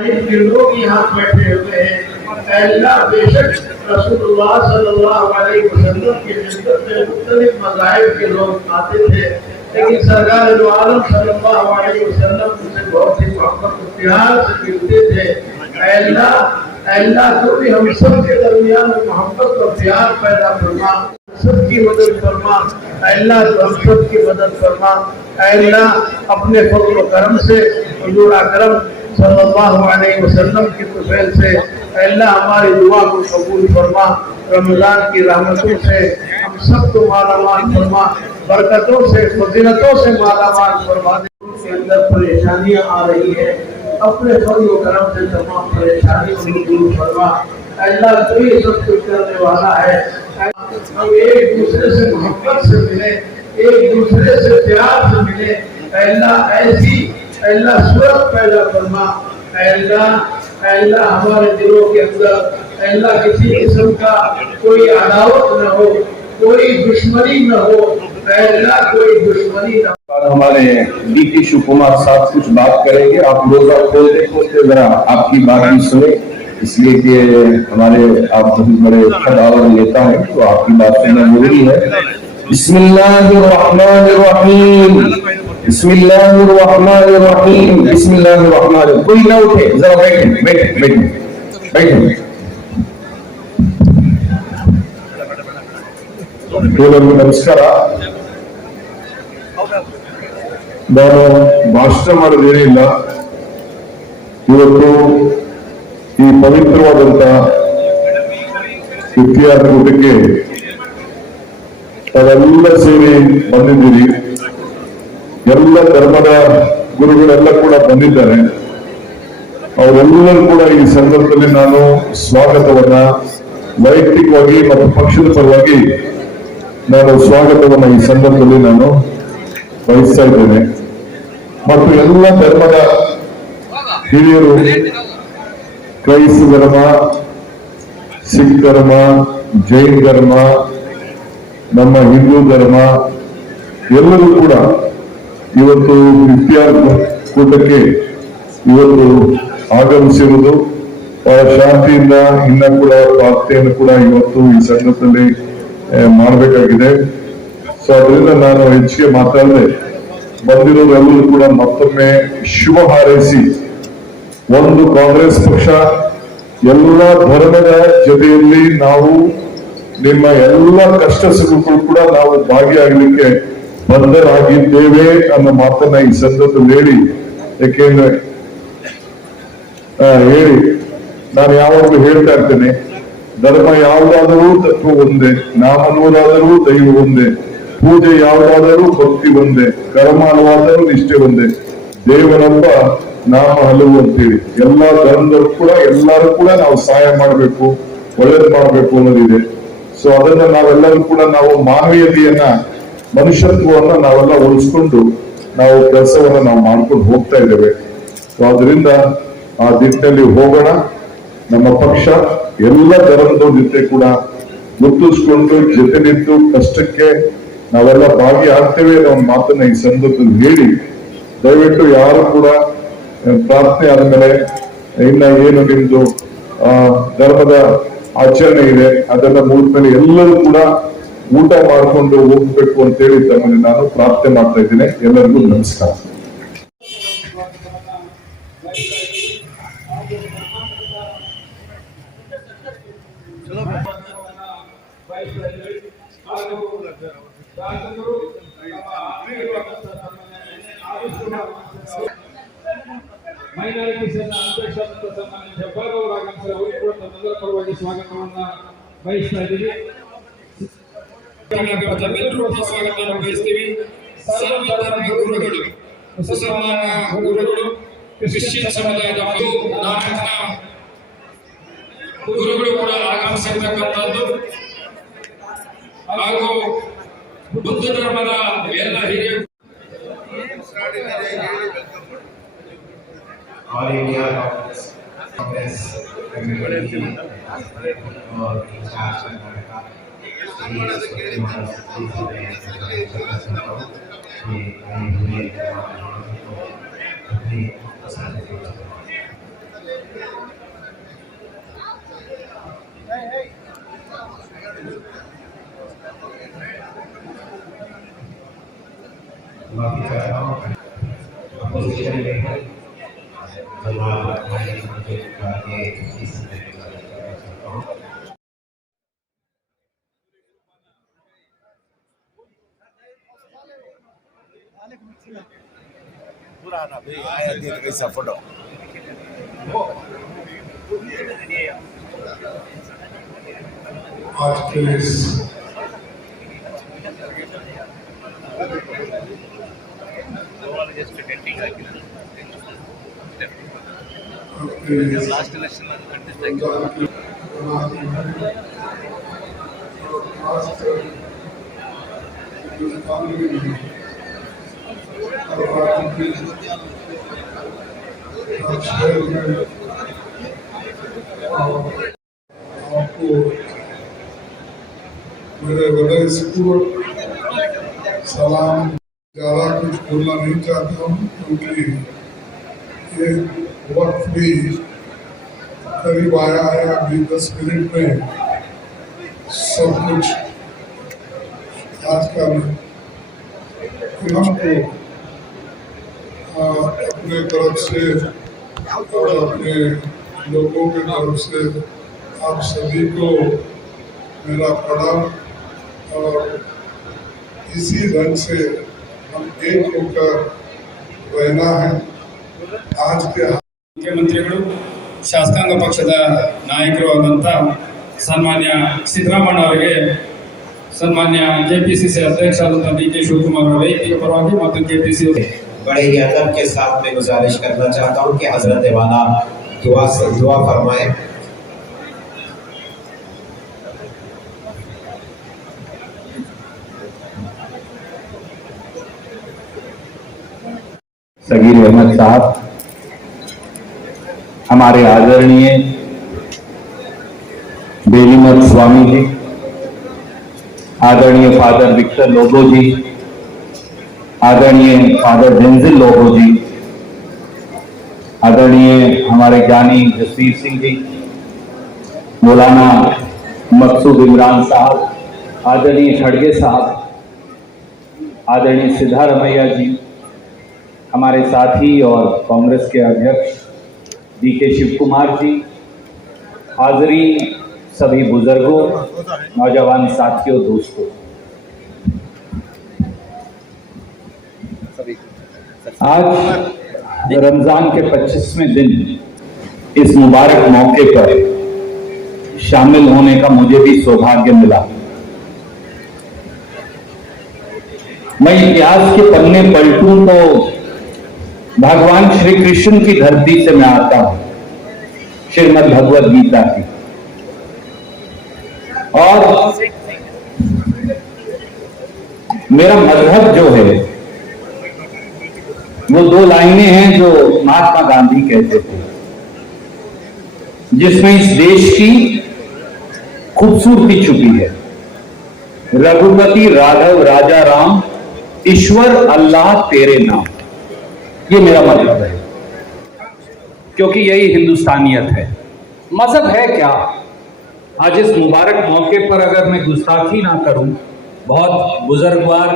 के लोग यहाँ बैठे हुए हैं। अल्लाह बेशक रसूलुल्लाह सल्लल्लाहु अलैहि वसल्लम की खिदमत में मुख्तलिफ मज़ाहिब के लोग आते थे, लेकिन सरकार दो आलम सल्लल्लाहु अलैहि वसल्लम उनसे बहुत ही मोहब्बत और प्यार से मिलते थे। अल्लाह तो भी हम सब के दरमियान मोहब्बत और प्यार पैदा फरमा, सबकी मदद फरमा। अल्लाह तो हम सब की मदद फरमा। अल्लाह अपने फज़ल व करम से हुजूर अकरम सल्लल्लाहु अलैहि वसल्लम की तौफीक से अल्लाह हमारी दुआ को कबूल फरमा। रमजान की रहमतों से हम सबको मालामाल फरमा, बरकतों से फजीलतों से मालामाल फरमा। के अंदर परेशानियां आ रही है, अपने फज़ल व करम से तमाम परेशानियों को दूर फरमा। अल्लाह तो ही सब कुछ करने वाला है। हम एक दूसरे से मोहब्बत से मिले, एक दूसरे से प्यार से मिले। अल्लाह ऐसी अल्लाह सूरत पैदा फरमा। अल्लाह हमारे दिलों के अंदर अल्लाह किसी किस्म का कोई अदावत न हो, कोई दुश्मनी न हो। अल्लाह कोई दुश्मनी न हो। हमारे डीके शिव कुमार साहब कुछ बात करेंगे। आप रोजा खोलते खोलते जरा आपकी बात भी सुने, इसलिए कि हमारे आप बहुत बड़े खदावर नेता हैं, तो आपकी बात सुनना जरूरी है। बिस्मिल्लाहिर्रहमानिर्रहीम, बिस्मिल्लाहिर्रहमानिर्रहीम, बिस्मिल्लाहिर्रहमानिर्रहीम। कोई ना उठे, जरा बैठे बैठे बैठे बैठे। नमस्कार। ನಾನು ಭಾಷಣ ಮಾಡೋದೇನಿಲ್ಲ, ಇವತ್ತು ಈ ಪವಿತ್ರವಾದಂತ ಇತಿಹಾಸ ಕೂಟಕ್ಕೆ ತಾವೆಲ್ಲ ಸೇರಿ ಬಂದಿದ್ದೀರಿ. ಎಲ್ಲ ಧರ್ಮದ ಗುರುಗಳೆಲ್ಲ ಕೂಡ ಬಂದಿದ್ದಾರೆ. ಅವರೆಲ್ಲರೂ ಕೂಡ ಈ ಸಂದರ್ಭದಲ್ಲಿ ನಾನು ಸ್ವಾಗತವನ್ನ ವೈಯಕ್ತಿಕವಾಗಿ ಮತ್ತು ಪಕ್ಷದ ಪರವಾಗಿ ನಾನು ಸ್ವಾಗತವನ್ನ ಈ ಸಂದರ್ಭದಲ್ಲಿ ನಾನು ಬಯಸ್ತಾ ಇದ್ದೇನೆ. ಮತ್ತು ಎಲ್ಲ ಧರ್ಮದ ಹಿರಿಯರು, ಕ್ರೈಸ್ತ ಧರ್ಮ, ಸಿಖ್ ಧರ್ಮ, ಜೈನ್ ಧರ್ಮ, ನಮ್ಮ ಹಿಂದೂ ಧರ್ಮ ಎಲ್ಲರೂ ಕೂಡ ಇವತ್ತು ಇತಿಹಾಸ ಕೂಟಕ್ಕೆ ಇವತ್ತು ಆಗಮಿಸಿರುವುದು ಬಹಳ ಶಾಂತಿಯಿಂದ ಇನ್ನ ಕೂಡ ಪ್ರಾರ್ಥನೆಯನ್ನು ಕೂಡ ಇವತ್ತು ಈ ಸಂದರ್ಭದಲ್ಲಿ ಮಾಡಬೇಕಾಗಿದೆ. ಸೊ ಅದರಿಂದ ನಾನು ಹೆಚ್ಚಿಗೆ ಮಾತಾಡದೆ ಬಂದಿರೋರೆಲ್ಲರೂ ಕೂಡ ಮತ್ತೊಮ್ಮೆ ಶುಭ ಹಾರೈಸಿ, ಒಂದು ಕಾಂಗ್ರೆಸ್ ಪಕ್ಷ ಎಲ್ಲ ಧರ್ಮದ ಜೊತೆಯಲ್ಲಿ ನಾವು ನಿಮ್ಮ ಎಲ್ಲ ಕಷ್ಟ ಸುಖಗಳು ಕೂಡ ನಾವು ಭಾಗಿಯಾಗಲಿಕ್ಕೆ ಬದ್ಧರಾಗಿದ್ದೇವೆ ಅನ್ನೋ ಮಾತನ್ನ ಈ ಸಂದರ್ಭದಲ್ಲಿ ಹೇಳಿ, ಯಾಕೆಂದ್ರೆ ಹೇಳಿ ನಾನು ಯಾವಾಗಲೂ ಹೇಳ್ತಾ ಇರ್ತೇನೆ, ಧರ್ಮ ಯಾವುದಾದರೂ ತತ್ವ ಒಂದೇ, ನಾಮನೂರಾದರೂ ದೈವ ಒಂದೇ, ಪೂಜೆ ಯಾವುದಾದರೂ ಭಕ್ತಿ ಒಂದೇ, ಕರ್ಮ ಹಲವಾದರೂ ನಿಷ್ಠೆ ಒಂದೇ, ದೇವರೊಬ್ಬ ನಾಮ ಹಲವು ಅಂತೇಳಿ ಎಲ್ಲಾ ಧರ್ಮದವರು ಕೂಡ ಎಲ್ಲರೂ ಕೂಡ ನಾವು ಸಹಾಯ ಮಾಡಬೇಕು, ಒಳ್ಳೇದು ಮಾಡಬೇಕು ಅನ್ನೋದಿದೆ. ಸೊ ಅದನ್ನ ನಾವೆಲ್ಲರೂ ಕೂಡ ನಾವು ಮಾನವೀಯತೆಯನ್ನ, ಮನುಷ್ಯತ್ವವನ್ನ ನಾವೆಲ್ಲ ಉಳಿಸ್ಕೊಂಡು ನಾವು ಕೆಲಸವನ್ನ ನಾವು ಮಾಡ್ಕೊಂಡು ಹೋಗ್ತಾ ಇದ್ದೇವೆ. ಸೊ ಅದರಿಂದ ಆ ದಿಟ್ಟಿನಲ್ಲಿ ಹೋಗೋಣ. ನಮ್ಮ ಪಕ್ಷ ಎಲ್ಲ ಧರ್ಮದ ಜೊತೆ ಕೂಡ ಗುರುತಿಸ್ಕೊಂಡು ಜೊತೆ ನಿಂತು ಕಷ್ಟಕ್ಕೆ ನಾವೆಲ್ಲ ಭಾಗಿಯಾಗ್ತೇವೆ ಅನ್ನೋ ಒಂದು ಮಾತನ್ನ ಈ ಸಂದರ್ಭದಲ್ಲಿ ಹೇಳಿ, ದಯವಿಟ್ಟು ಯಾರು ಕೂಡ ಪ್ರಾರ್ಥನೆ ಆದ್ಮೇಲೆ ಇನ್ನ ಏನು ನಿಮ್ದು ಧರ್ಮದ ಆಚರಣೆ ಇದೆ ಅದನ್ನ ಮುಗಿದ್ಮೇಲೆ ಎಲ್ಲರೂ ಕೂಡ ಊಟ ಮಾಡ್ಕೊಂಡು ಹೋಗ್ಬೇಕು ಅಂತೇಳಿ ತಮ್ಮಲ್ಲಿ ನಾನು ಪ್ರಾರ್ಥನೆ ಮಾಡ್ತಾ ಇದ್ದೇನೆ. ಎಲ್ಲರಿಗೂ ನಮಸ್ಕಾರ. ಮೈನಾರಿಟಿ ಸೇನಾ ಅಧ್ಯಕ್ಷ ಸನ್ಮಾನ್ಯ ಜಬ್ಬಾರ್ ಅವರು ಆಗಮಿಸಿದ ಅವರಿಗೆ ಕೂಡ ತಮ್ಮೆಲ್ಲರ ಪರವಾಗಿ ಸ್ವಾಗತವನ್ನ ಬಯಸ್ತಾ ಇದ್ದೀವಿ. ತಮ್ಮೆಲ್ಲರೂ ಸ್ವಾಗತವನ್ನು ಬಯಸ್ತೀವಿ. ಸರ್ವಧರ್ಮ ಗುರುಗಳು, ಮುಸಲ್ಮಾನ ಗುರುಗಳು, ಕ್ರಿಶ್ಚಿಯನ್ ಸಮುದಾಯದ ನಾಟಕ ಗುರುಗಳು ಕೂಡ ಆಗಮಿಸಿರ್ತಕ್ಕಂಥದ್ದು ಹಾಗೂ ಬುದ್ಧ ಧರ್ಮದ ಎಲ್ಲ ಹಿರಿಯ ऑल इंडिया कांग्रेस कमेटी और इंचार्ज कर्नाटका माफी चाहता हूँ अपोजिशन लीडर जनाब भाई मुझे आगे इस समय चाहता हूँ। पुराना भी आया दिन कैसा फोटो आज के इस लास्ट इलेक्शन में कंटेस्ट आपको मेरे हृदय से सलाम। ज़्यादा कुछ बोलना नहीं चाहता हूँ क्योंकि ये वक्त भी करीब आया है। अभी 10 मिनट में सब कुछ आज का हमको अपने तरफ से और अपने लोगों के तरफ से आप सभी को मेरा प्रणाम। और इसी ढंग से हम एक होकर रहना है। आज के ಮುಖ್ಯಮಂತ್ರಿಗಳು ಶಾಸಕಾಂಗ ಪಕ್ಷದ ನಾಯಕರು ಆದಂಥ ಸನ್ಮಾನ್ಯ ಸಿದ್ದರಾಮಣ್ಣ ಅವರಿಗೆ ಸನ್ಮಾನ್ಯ ಕೆಪಿಸಿಸಿ ಅಧ್ಯಕ್ಷರಾದಂಥ ಡಿ.ಕೆ. ಶಿವಕುಮಾರ್ ಅವರ ವೈಯಕ್ತಿಕ ಪರವಾಗಿ ಮತ್ತು ಕೆಪಿಸಿಸಿ बड़े ही अदब के साथ में गुजारिश करना चाहता हूँ कि हजरत वाला दुआ फरमाए। सगीर अहमद साहब, हमारे आदरणीय बेलीमत स्वामी जी, आदरणीय फादर विक्टर लोबो जी, आदरणीय फादर डेंजिल लोबो जी, आदरणीय हमारे ज्ञानी जसवीर सिंह जी, मौलाना मकसूद इमरान साहब, आदरणीय खड़गे साहब, आदरणीय सिद्धारमैया जी, हमारे साथी और कांग्रेस के अध्यक्ष डी.के. शिवकुमार जी, हाजिरी सभी बुजुर्गों, नौजवान साथियों, दोस्तों, आज रमजान के 25वें दिन इस मुबारक मौके पर शामिल होने का मुझे भी सौभाग्य मिला। मैं इतिहास के पन्ने पलटूं तो भगवान श्री कृष्ण की धरती से मैं आता हूं, श्रीमद् भगवद गीता की। और मेरा मजहब जो है वो 2 लाइनें हैं जो महात्मा गांधी कहते थे, जिसमें इस देश की खूबसूरती छुपी है। रघुपति राघव राजा राम, ईश्वर अल्लाह तेरे नाम। ये मेरा मजहब है, क्योंकि यही हिंदुस्तानियत है। मजहब है क्या? आज इस मुबारक मौके पर अगर मैं गुस्ताखी ना करूं, बहुत बुजुर्गवार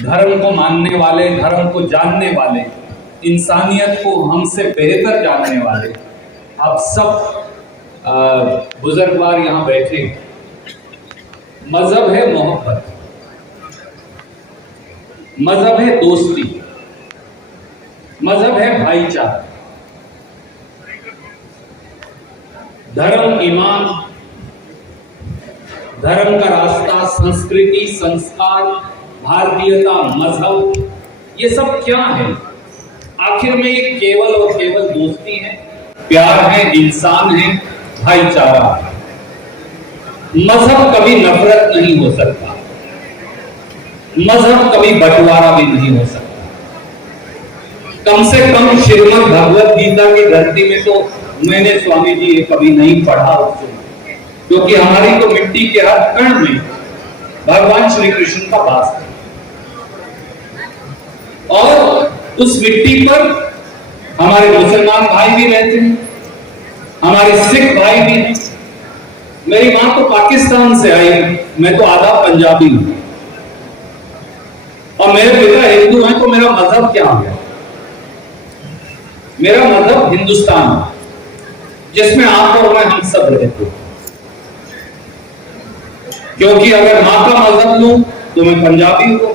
धर्म को मानने वाले, धर्म को जानने वाले, इंसानियत को हमसे बेहतर जानने वाले आप सब बुजुर्गवार यहाँ बैठे। मजहब है मोहब्बत, मजहब है दोस्ती, मजहब है भाईचारा। धर्म, ईमान, धर्म का रास्ता, संस्कृति, संस्कार, भारतीयता, मजहब, ये सब क्या है? आखिर में ये केवल और केवल दोस्ती है, प्यार है, इंसान है, भाईचारा। मजहब कभी नफरत नहीं हो सकता, मजहब कभी बंटवारा भी नहीं हो सकता। कम से कम श्रीमद् भगवद गीता की धरती में तो मैंने स्वामी जी ये कभी नहीं पढ़ा उससे, क्योंकि हमारी तो मिट्टी के हर कण में भगवान श्री कृष्ण का वास है। और उस मिट्टी पर हमारे मुसलमान भाई भी रहते हैं, हमारे सिख भाई भी हैं। मेरी मां तो पाकिस्तान से आई, मैं तो आधा पंजाबी हूं। और मेरे पिता हिंदू हैं, तो मेरा मजहब क्या है? मेरा मजहब हिंदुस्तान है, जिसमें आप और मैं हम सब रहते हैं। क्योंकि अगर मां का मजहब लूं तो मैं पंजाबी हूं,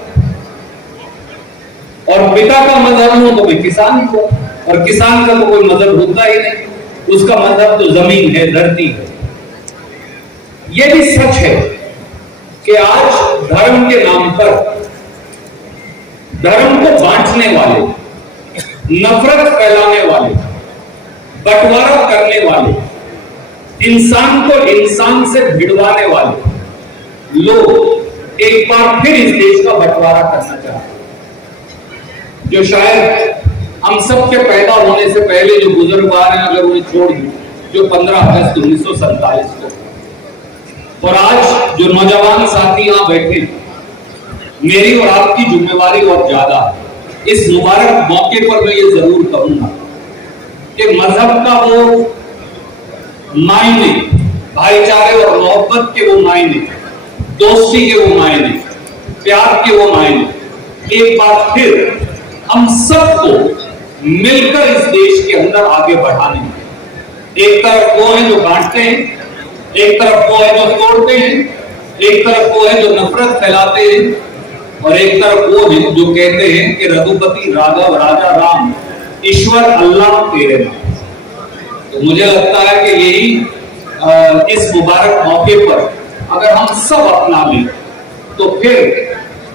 और पिता का मजहब लूं तो मैं किसान हूं, और किसान का तो कोई मजहब होता ही नहीं, उसका मजहब तो जमीन है, धरती है। यह भी सच है कि आज धर्म के नाम पर, धर्म को बांटने वाले, नफरत फैलाने वाले, बंटवारा करने वाले, इंसान को इंसान से भिड़वाने वाले लोग एक बार फिर इस देश का बंटवारा करना चाहते हैं। जो शायद हम सब के पैदा होने से पहले जो बुजुर्गवार हैं, अगर उन्हें छोड़ दूं, जो 15 अगस्त 1947 को, और आज जो नौजवान साथी यहां बैठे, मेरी और आपकी जिम्मेवारी और ज्यादा है। इस मुबारक मौके पर मैं ये जरूर कहूंगा कि मजहब का वो मायने, भाईचारे और मोहब्बत के वो मायने, दोस्ती के वो मायने, प्यार के वो मायने, एक बार फिर हम सबको मिलकर इस देश के अंदर आगे बढ़ाने हैं। एक तरफ वो है जो बांटते हैं, एक तरफ वो है जो तोड़ते हैं, एक तरफ वो है जो नफरत फैलाते हैं, और एक तरफ वो है जो कहते हैं कि रघुपति राघव राजा राम ईश्वर अल्लाह तेरे नाम। तो मुझे लगता है कि यही इस मुबारक मौके पर अगर हम सब अपना लें तो फिर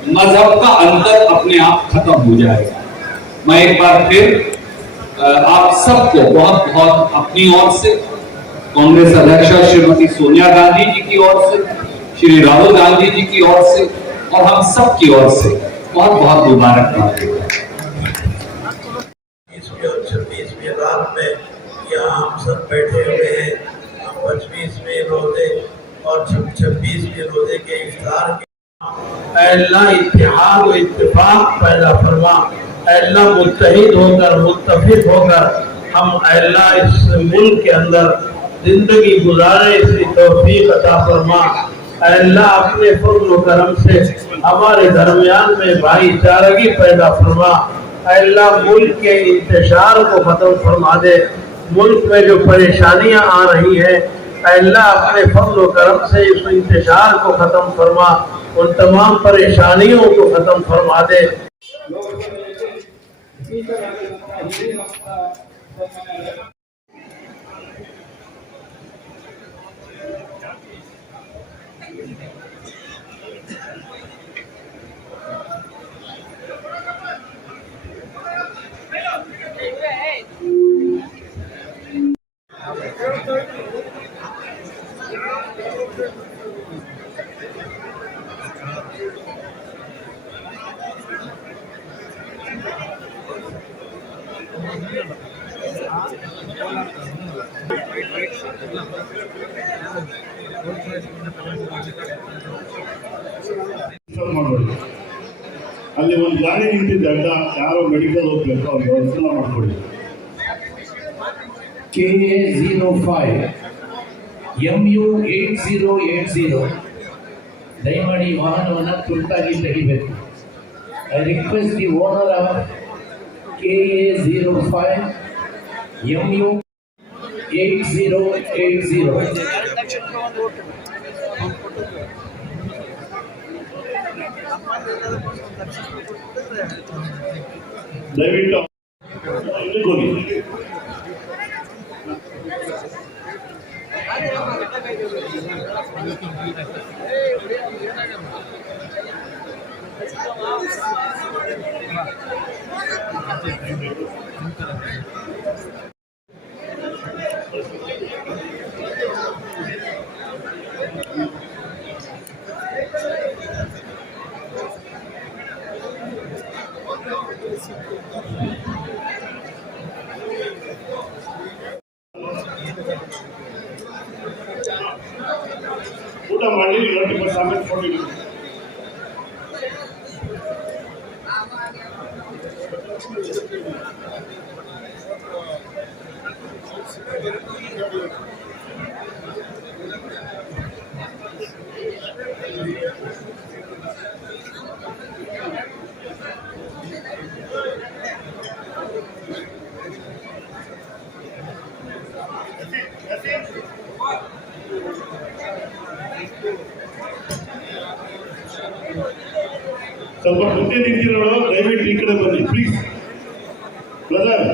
मजहब का अंतर अपने आप खत्म हो जाएगा। मैं एक बार फिर आप सबको बहुत बहुत अपनी ओर से, कांग्रेस अध्यक्षा श्रीमती सोनिया गांधी जी की ओर से, श्री राहुल गांधी जी की ओर से, और हम सब की ओर से बहुत बहुत मुबारकबाद देता हूं। 20वीं और 26वीं रात में यहाँ हम सब बैठे हुए हैं। 25वें रोजे और 26वें रोजे के इफ्तार के अल्लाह इत्तेहाद व इत्तेफाक पैदा फरमा। अल्लाह मुत्तहिद होकर, मुत्तफिक होकर हम अल्लाह इस मुल्क के अंदर जिंदगी गुजारे, इसकी तौफीक अता फरमा। अल्लाह अपने फज़्ल व करम से हमारे दरमियान में भाईचारगी पैदा फरमा। अल्लाह मुल्क के इंतशार को खत्म फरमा दे। मुल्क में जो परेशानियां आ रही हैं, अल्लाह अपने फज़्ल व करम से इस इंतशार को खत्म फरमा, उन तमाम परेशानियों को खत्म फरमा दे। ಅಲ್ಲಿ ಒಂದು ಗಾಡಿ ನಿಂತಿದ್ದೆ ಅಡ್ಡ, ಯಾರೋ ಮೆಡಿಕಲ್ ಹೋಗ್ಬೇಕು, ಅವ್ರಿಗೆ ಅನುಕೂಲ ಮಾಡಿಕೊಡಿ. KA05 MU8080 ದಯಮಾಡಿ ವಾಹನವನ್ನು ತುರ್ತಾಗಿ ತೆಗಿಬೇಕು. I request the owner of KA05 MU8080 ದಯವಿಟ್ಟು ಇಟ್ಕೊಳ್ಳಿ. ಊಟ ಮಾಡಿ ರೊಟ್ಟಿ ಸಾಂಬಾರು ಕೊಟ್ಟಿದ್ದೀವಿ. ಸ್ವಲ್ಪ ಮುಂದೆ ನಿಂತಿರೋರು ದಯವಿಟ್ಟು ಈ ಕಡೆ ಬನ್ನಿ ಪ್ಲೀಸ್ ಬ್ರದರ್.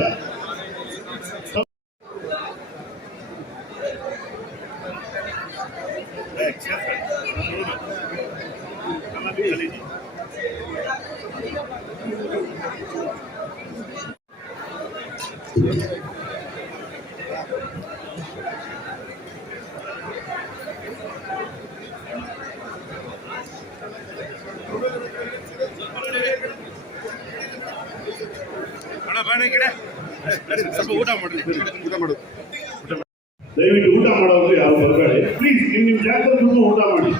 ಸ್ವಲ್ಪ ಊಟ ಮಾಡಿ ದಯವಿಟ್ಟು ಊಟ ಮಾಡೋದು ಯಾರು ಬರಬೇಡಿ ಪ್ಲೀಸ್. ನಿಮ್ಮ ಜಾಗದಲ್ಲಿ ಊಟ ಮಾಡಿ.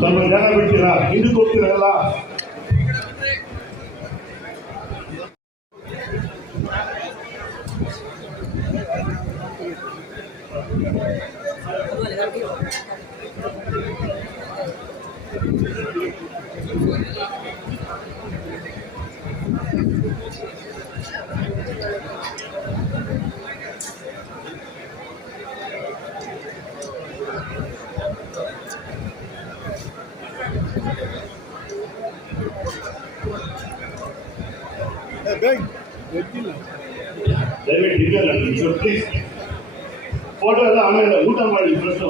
ಸ್ವಲ್ಪ ಜಾಗ ಬಿಡ್ತೀರಾ? ಹಿಂದಕ್ಕೆ ಹೋಗ್ತೀರಲ್ಲ. ದಯವಿಟ್ಟು ಇದೆಯಲ್ಲ ಪ್ಲೀಸ್. ಫೋಟೋ ಎಲ್ಲ ಆಮೇಲೆ ಊಟ ಮಾಡಿ ಫಸ್ಟ್.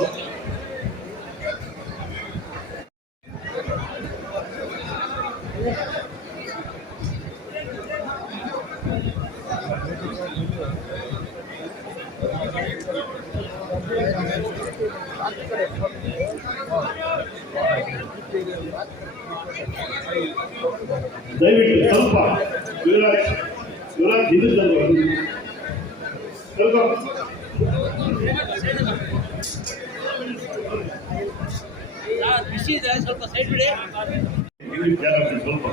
ದಯವಿಟ್ಟು ಸ್ವಲ್ಪ ಯುವರಾಜ್ ಇದು ಸ್ವಲ್ಪ ಬಿಸಿ ಇದೆ, ಸ್ವಲ್ಪ ಸೈಡ್ ಬಿಡಿ. ಸ್ವಲ್ಪ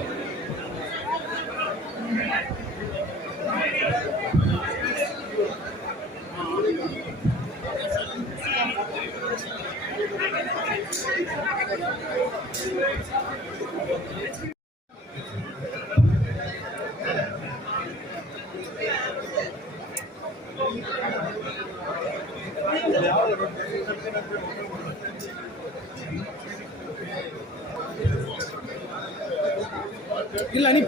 ಇಲ್ಲ ನೀ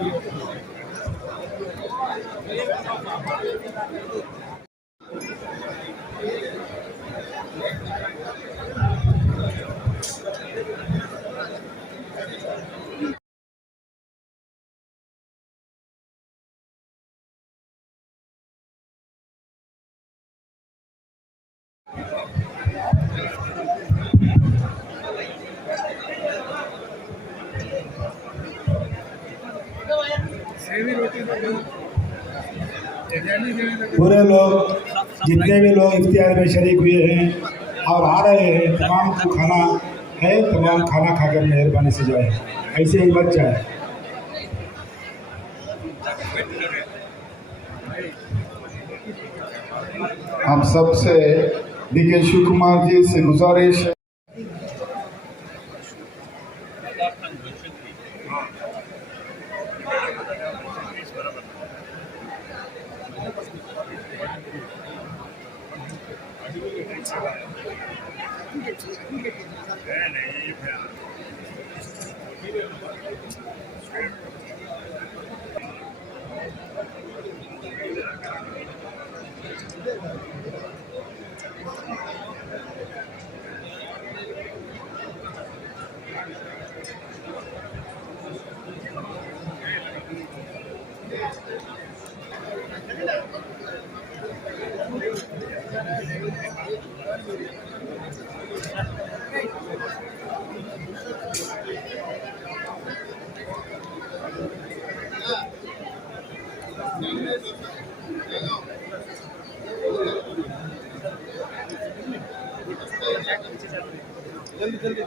पूरे लोग जितने भी लोग इफ्तियार में शरीक हुए हैं और आ रहे हैं, तमाम को खाना है, तमाम खाना खाकर मेहरबानी से जाए, ऐसे ही बच जाए। हम सबसे डीके शिव कुमार जी से गुजारिश है Yes,